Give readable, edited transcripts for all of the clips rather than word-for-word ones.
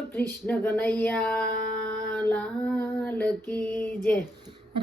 બોલો કૃષ્ણ કનૈયા લાલ કી જય.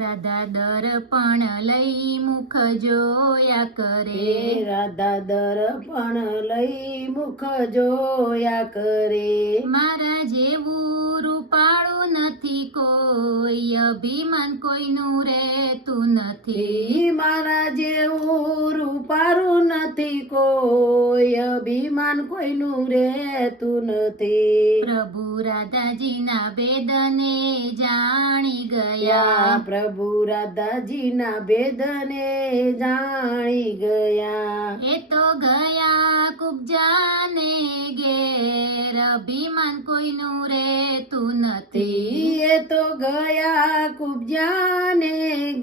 રાધા દર્પણ લઈ મુખ જોયા કરે, રાધા દર્પણ લઈ મુખ જોયા કરે. મારા જેવું રૂપાળું નથી કોઈ, અભિમાન કોઈનું રહેતું નથી. મારા જેવું રૂપારું નથી કોઈ, અભિમાન કોઈનું રહેતું નથી. પ્રભુ રાધાજીના ભેદને જાણી ગયા, પ્રભુ રાધાજીના ભેદને જાણી ગયા. એ તો ગયા કુબજાને ઘેર, અભિમાન કોઈનું રહેતું નથી. એ તો ગયા કુબજાને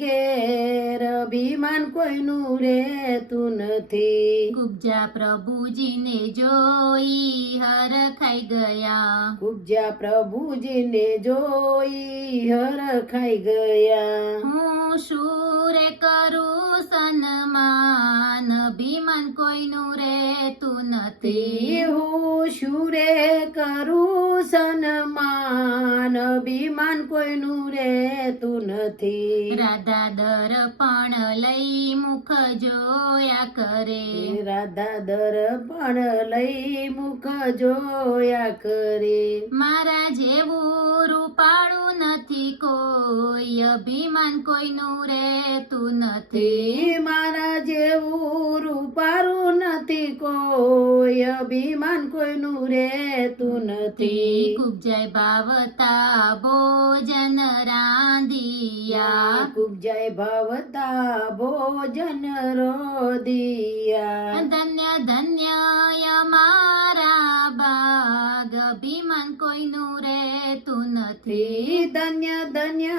ઘેર, અભિમાન કોઈનું રહેતું નથી. કુબજા પ્રભુજીને જોઈ હરખાઈ ગયા, કુબજા પ્રભુજીને જોઈ હરખાઈ ગયા. હું શુરે કરું સન્માન, અભિમાન કોઈનું રહેતું નથી. હું શુરે કરું સન્માન, અભિમાન કોઈનું રહેતું નથી. રાધા દર્પણ લઈ મુખ જોયા કરે, રાધા દર્પણ લઈ મુખ જોયા કરે. મારા જેવું રૂપાળું નથી કોઈ, અભિમાન કોઈનું રહેતું નથી. મારા જેવું રૂપારું નથી કોઈ, અભિમાન કોઈનું રહેતું નથી. કુબજાય ભાવતા ભોજન રાંધિયા, કુબજાય ભાવતા ભોજન રોધિયા. ધન્ય ધન્ય અમારા ભાગ, અભિમાન કોઈનું રહેતું નથી. ધન્ય ધન્ય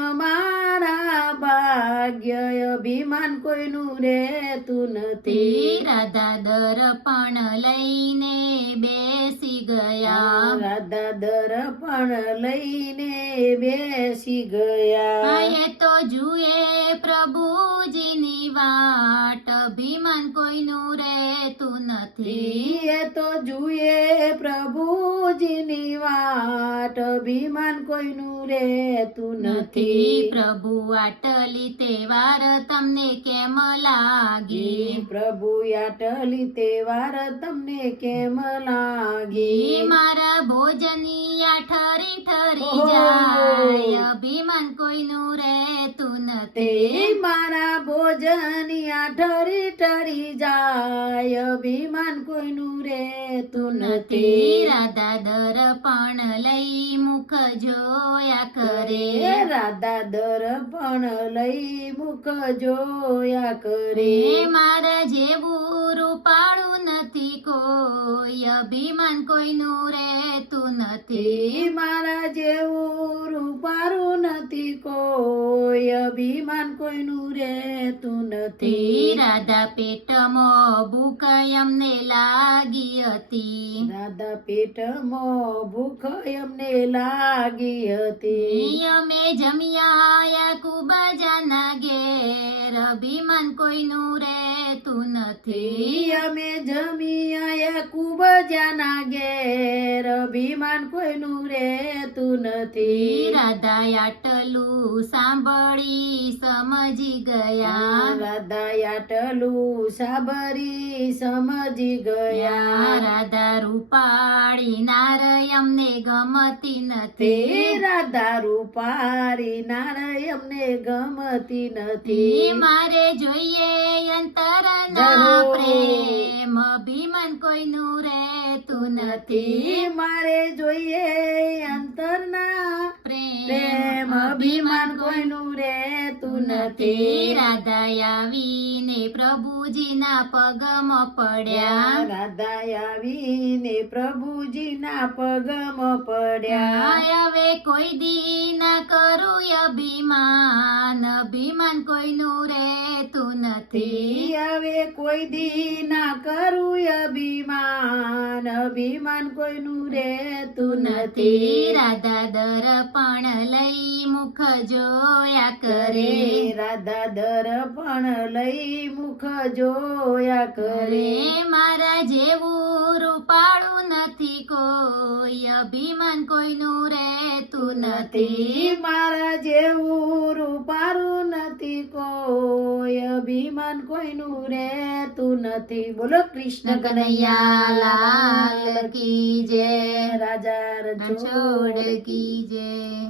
અમારા ભાગ્ય, અભિમાન કોઈનું રહેતું નથી. રાધા દર્પણ લઈને બેસી ગયા, રાધા દર્પણ લઈને બેસી ગયા. એ તો જુએ પ્રભુજીની વાટ, અભિમાન કોઈનું રહેતું નથી. એ તો જુએ પ્રભુજીની વાટ, અભિમાન કોઈનું રહેતું નથી. પ્રભુ આટલી તહેવાર તમને કેમ લાગી, પ્રભુ આટલી તહેવાર તમને કેમ લાગી. મારા ભોજની આ ઠરી ઠરી જાય, અભિમાન કોઈનું રહેતું નથી. મારા ભોજની આ ઠરી ઠરી જાય, અભિમાન કોઈનું રહેતું નથી. રાધા દર્પણ લઈ મુખ જોયા કરે, રાધા દર્પણ લઈ મુખ જોયા કરે. મારા જેવું રૂપાળું નથી કોઈ, અભિમાન કોઈનું રહેતું નથી. મારા જેવું રૂપારું નથી કોઈ, અભિમાન કોઈનું રહેતું નથી. રાધા પેટમાં ભૂખ એમને લાગી હતી, રાધા પેટમાં ભૂખ એમને લાગી હતી. અમે જમ્યા કુબાજાના ઘેર, અભિમાન કોઈનું રહેતું નથી. અમે જમી આયા કુબજાના ઘેર, અભિમાન કોઈનું રહેતું નથી. રાધા આટલું સાંભળી સમજી ગયા, રાધા આટલું સાબરી સમજી ગયા. રાધા રૂપાળી નાર અમને ગમતી નથી. રાધા રૂપારી નારાય અમને ગમતી નથી. મારે જોઈએ અંતરના પ્રેમ, અભિમાન કોઈનું રહેતું નથી. મારે જોઈએ અંતરના પ્રેમ, અભિમાન કોઈનું રહેતું નથી. રાધા આવીને પ્રભુજીના પગમાં પડ્યા, રાધા આવીને પ્રભુજીના પગમાં પડ્યા. હવે કોઈ દી ના કરું અભિમાન, અભિમાન કોઈનું રહેતું નથી. હવે કોઈ દી ના કરું અભિમાન, અભિમાન કોઈનું રહેતું નથી. રાધા દર્પણ લઈ મુખ જોયા કરે, રાધા દર્પણ લઈ મુખ જોયા કરે. મારા જેવું રૂપાળું નથી કોઈ અભિમાન કોઈનું રહેતું નથી મારા જેવું રૂપારું નથી કોઈ અભિમાન કોઈનું રહેતું નથી. બોલો કૃષ્ણ કનૈયા લાલ કી જય રાજા રણછોડ કી જય.